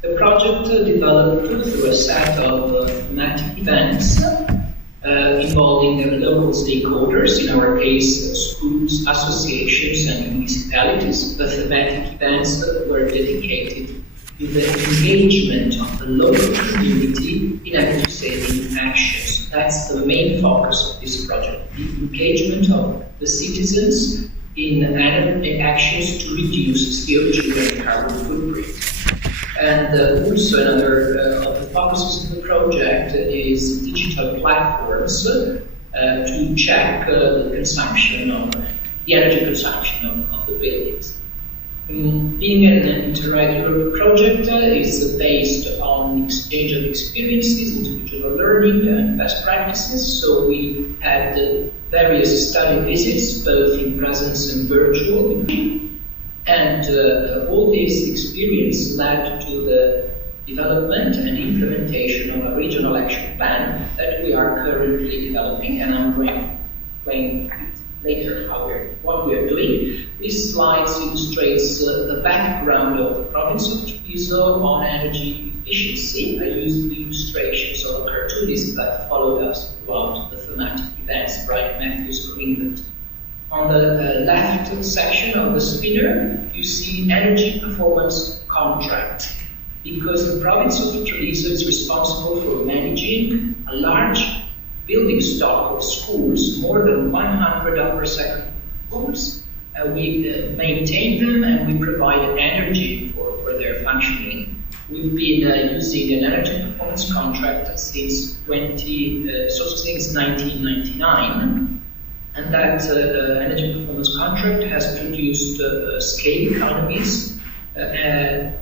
The project developed through a set of thematic events involving local stakeholders, in our case, schools, associations, and municipalities. The thematic events were dedicated to the engagement of the local community in energy-saving actions. That's the main focus of this project, the engagement of the citizens in actions to reduce CO2 and carbon footprint. And also another of the focuses of the project is digital platforms to check the consumption of the energy consumption of the buildings. Being an interregional project is based on exchange of experiences, individual learning, and best practices. So we had various study visits, both in presence and virtual. And all this experience led to the development and implementation of a regional action plan that we are currently developing, and I'm going to explain later what we are doing. This slide illustrates the background of the province of Treviso on energy efficiency. I used illustrations of a cartoonist that followed us throughout the thematic events, Brian Matthews Greenwood. On the left section of the spinner, you see energy performance contract, because the province of Treviso is responsible for managing a large building stock of schools, more than 100 upper secondary schools. We maintain them and we provide energy for their functioning. We've been using an energy performance contract since 1999, and that energy performance contract has produced scale economies,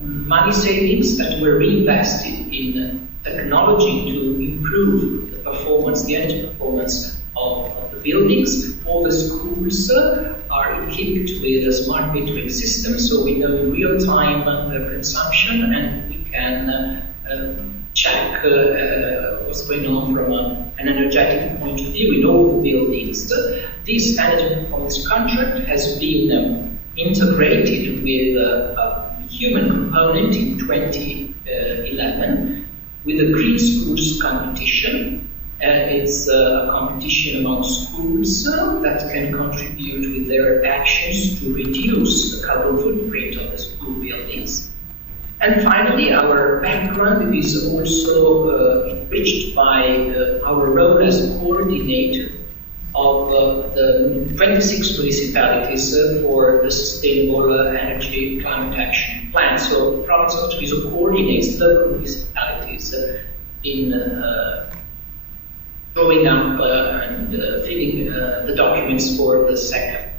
money savings that were reinvested in technology to improve the performance, the energy performance of the buildings. All the schools are equipped with a smart metering system, so we know in real time their consumption, and we can check what's going on from an energetic point of view in all the buildings. This energy performance contract has been integrated with a human component in 2011 with a Green Schools competition. It's a competition among schools that can contribute with their actions to reduce the carbon footprint of the school buildings. And finally, our background is also enriched by our role as coordinator of the 26 municipalities for the Sustainable Energy Climate Action Plan. So the province of Treviso coordinates local municipalities in drawing up and filling the documents for the second.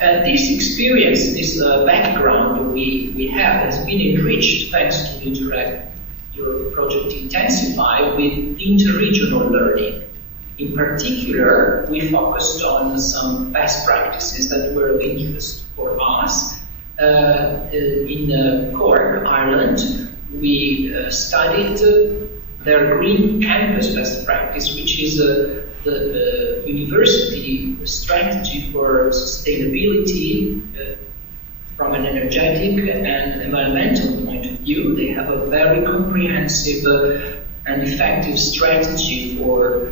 This experience, this background we have has been enriched thanks to the Interact Europe project Intensify with interregional learning. In particular, we focused on some best practices that were of interest for us. In Cork, Ireland, we studied their Green Campus best practice, which is the university strategy for sustainability from an energetic and environmental point of view. They have a very comprehensive and effective strategy for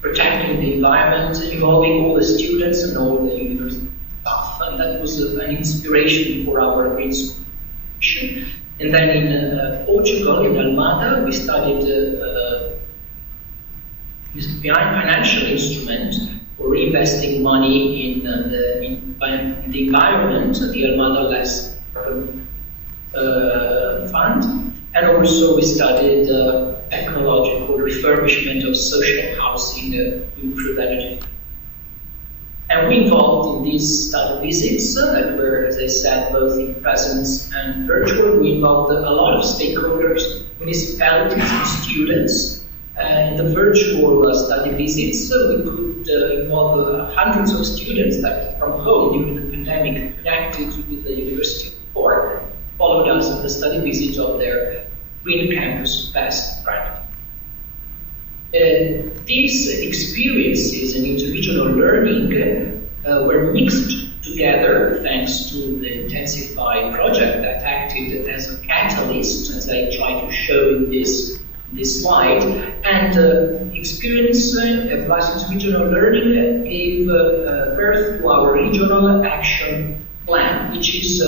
protecting the environment, involving all the students and all the university staff. And that was an inspiration for our green school. And then in Portugal, in Almada, we studied this financial instrument for reinvesting money in the environment, the Almada Less Fund. And also we studied technological refurbishment of social housing to improve energy. And we involved in these study visits that were, as I said, both in presence and virtual. We involved a lot of stakeholders, municipalities and students. In the virtual study visits, we could involve hundreds of students that from home during the pandemic connected with the University of Cork, followed us in the study visit of their Green Campus best practice. These experiences in interregional learning were mixed together, thanks to the Intensify project that acted as a catalyst, as I try to show in this slide, and experience Plastics Regional Learning gave birth to our Regional Action Plan, which is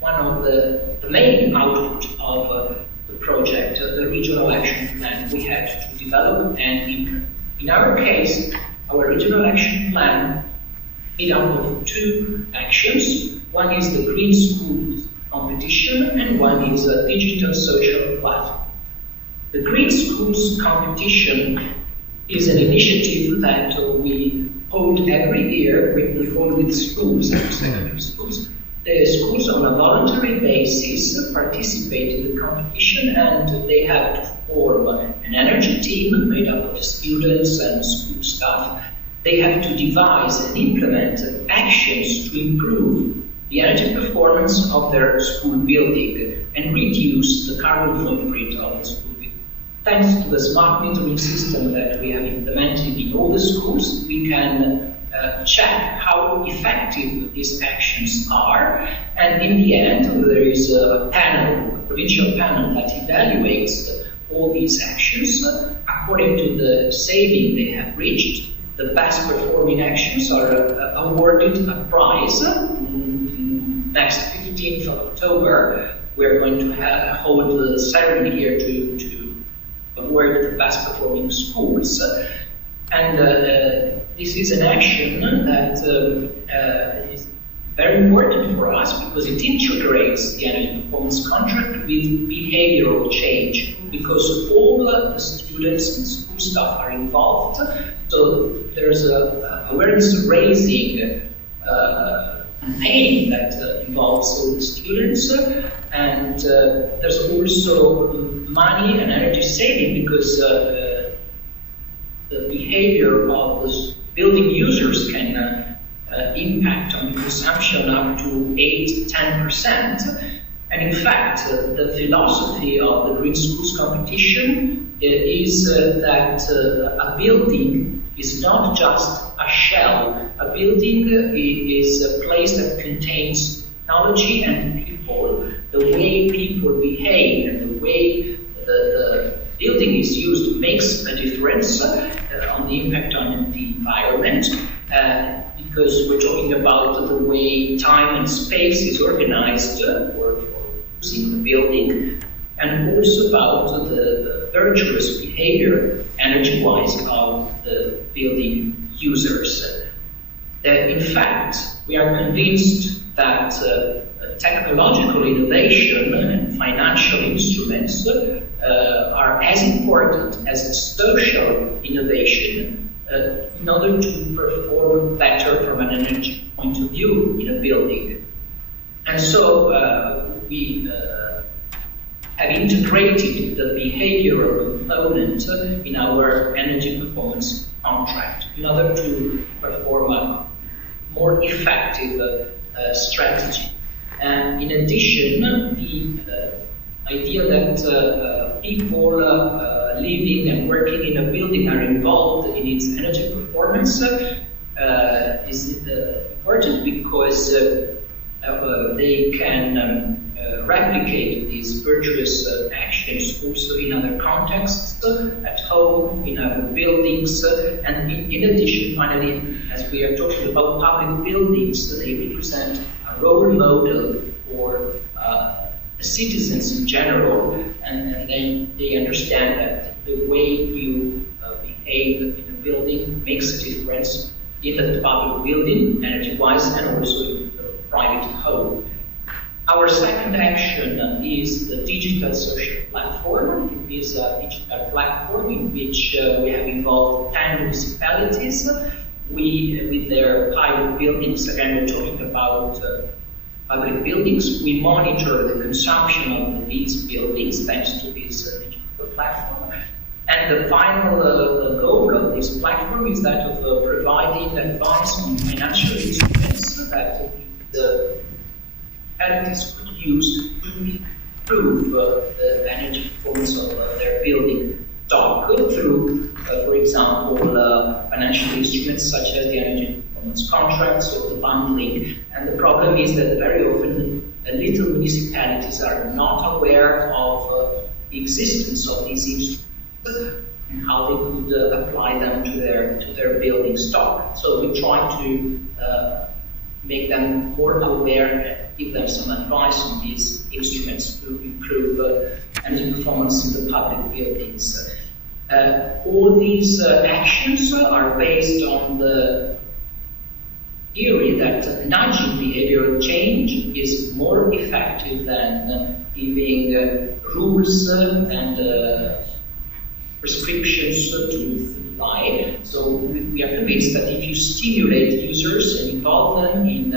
one of the main output of the project, the Regional Action Plan we had to develop and implement. In our case, our Regional Action Plan made up of two actions. One is the Green Schools competition, and one is a digital social platform. The Green Schools competition is an initiative that we hold every year. We hold with schools, secondary schools. The schools, on a voluntary basis, participate in the competition, and they have to form an energy team made up of students and school staff. They have to devise and implement actions to improve the energy performance of their school building and reduce the carbon footprint of the school building. Thanks to the smart metering system that we have implemented in all the schools, we can check how effective these actions are, and in the end there is a panel, a provincial panel, that evaluates all these actions according to the saving they have reached. The best performing actions are awarded a prize. Next 15th of October, we're going to hold the ceremony here to award the best performing schools. And this is an action that is very important for us because it integrates the energy performance contract with behavioral change, because all the students and school staff are involved. So there's a awareness raising campaign that involves all the students, and there's also money and energy saving, because the behavior of the building users can impact on consumption up to 8–10%. And in fact, the philosophy of the Green Schools competition is that a building is not just a shell. A building is a place that contains technology and people. The way people behave and the way the building is used makes a difference on the impact on the environment, because we're talking about the way time and space is organized for using the building, and also about the virtuous behavior, energy-wise, of the building users. In fact, we are convinced that technological innovation and financial instruments are as important as social innovation in order to perform better from an energy point of view in a building. And so we have integrated the behavioral component in our energy performance contract in order to perform a more effective strategy. And in addition, the idea that people living and working in a building are involved in its energy performance is important, because they can replicate these virtuous actions also in other contexts, at home, in other buildings, and in addition, finally, as we are talking about public buildings, they represent a role model for the citizens in general, and then they understand that the way you behave in a building makes a difference in the public building, energy-wise, and also in the private home. Our second action is the digital social platform. It is a digital platform in which we have involved 10 municipalities. With their pilot buildings, again, we're talking about public buildings. We monitor the consumption of these buildings thanks to this digital platform. And the final goal of this platform is that of providing advice on financial instruments that the municipalities could use to improve the energy performance of their building stock through, for example, financial instruments such as the energy performance contracts or the bundling. And the problem is that very often little municipalities are not aware of the existence of these instruments and how they could apply them to their building stock. So we try to make them more aware, give them some advice on these instruments to improve energy performance in the public buildings. All these actions are based on the theory that nudging behavioral change is more effective than giving rules and prescriptions to apply. So we are convinced that if you stimulate users and involve them in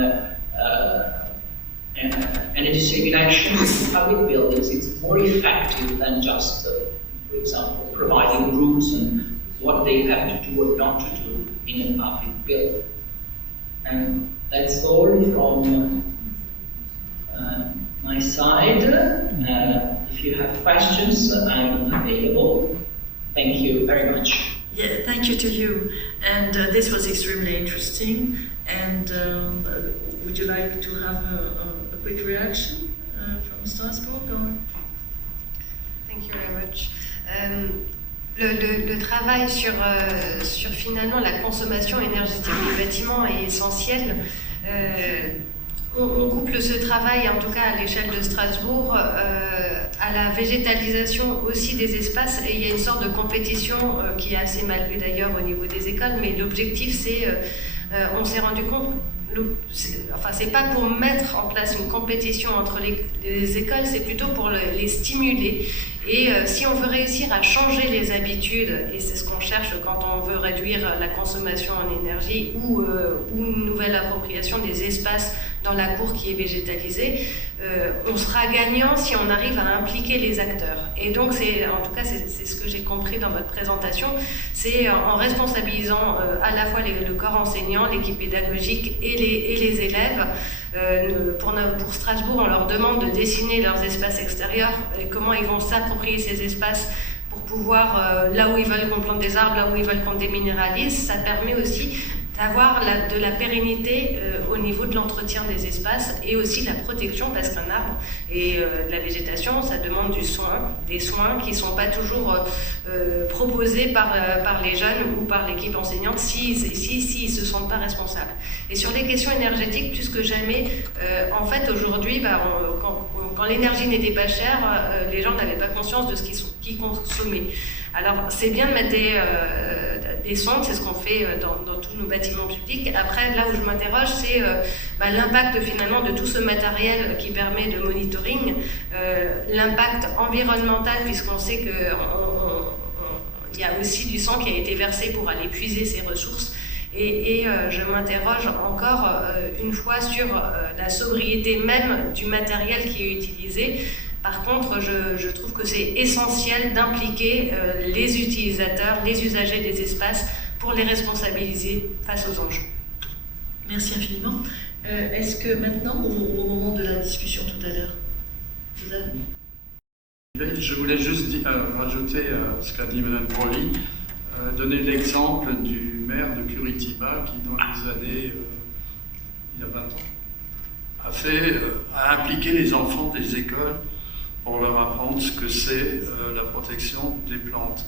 energy saving actions in public buildings, it's more effective than just, for example, providing rules and what they have to do or not to do in a public building. And that's all from my side. If you have questions, I'm available. Thank you very much. Yeah, thank you to you. And this was extremely interesting. And would you like to have a quick reaction from Strasbourg? Or? Thank you very much. Le travail sur finalement la consommation énergétique des bâtiments est essentiel. On couple ce travail, en tout cas à l'échelle de Strasbourg, à la végétalisation aussi des espaces, et il y a une sorte de compétition qui est assez mal vue d'ailleurs au niveau des écoles, mais l'objectif c'est, on s'est rendu compte, c'est pas pour mettre en place une compétition entre les écoles, c'est plutôt pour les stimuler. Et si on veut réussir à changer les habitudes, et c'est ce qu'on cherche quand on veut réduire la consommation en énergie ou une nouvelle appropriation des espaces dans la cour qui est végétalisée, on sera gagnant si on arrive à impliquer les acteurs. Et donc, en tout cas, c'est ce que j'ai compris dans votre présentation, c'est en responsabilisant à la fois le corps enseignant, l'équipe pédagogique et les élèves. Pour Strasbourg, on leur demande de dessiner leurs espaces extérieurs et comment ils vont s'approprier ces espaces pour pouvoir, là où ils veulent qu'on plante des arbres, là où ils veulent qu'on déminéralise. Ça permet aussi d'avoir de la pérennité au niveau de l'entretien des espaces et aussi de la protection, parce qu'un arbre et de la végétation, ça demande des soins qui ne sont pas toujours proposés par les jeunes ou par l'équipe enseignante s'ils ne se sentent pas responsables. Et sur les questions énergétiques, plus que jamais, en fait aujourd'hui, quand l'énergie n'était pas chère, les gens n'avaient pas conscience de ce qu'ils consommaient. Alors c'est bien de mettre des sondes, c'est ce qu'on fait dans tous nos bâtiments publics. Après, là où je m'interroge, c'est l'impact finalement de tout ce matériel qui permet de monitoring, l'impact environnemental, puisqu'on sait qu'il y a aussi du sang qui a été versé pour aller puiser ces ressources. Et je m'interroge encore une fois sur la sobriété même du matériel qui est utilisé. Par contre, je trouve que c'est essentiel d'impliquer les utilisateurs, les usagers des espaces pour les responsabiliser face aux enjeux. Merci infiniment. Est-ce que maintenant, au moment de la discussion tout à l'heure, vous avez... Je voulais juste rajouter ce qu'a dit Mme Broli, donner l'exemple du maire de Curitiba qui, dans les années, il y a 20 ans, a impliqué les enfants des écoles pour leur apprendre ce que c'est la protection des plantes.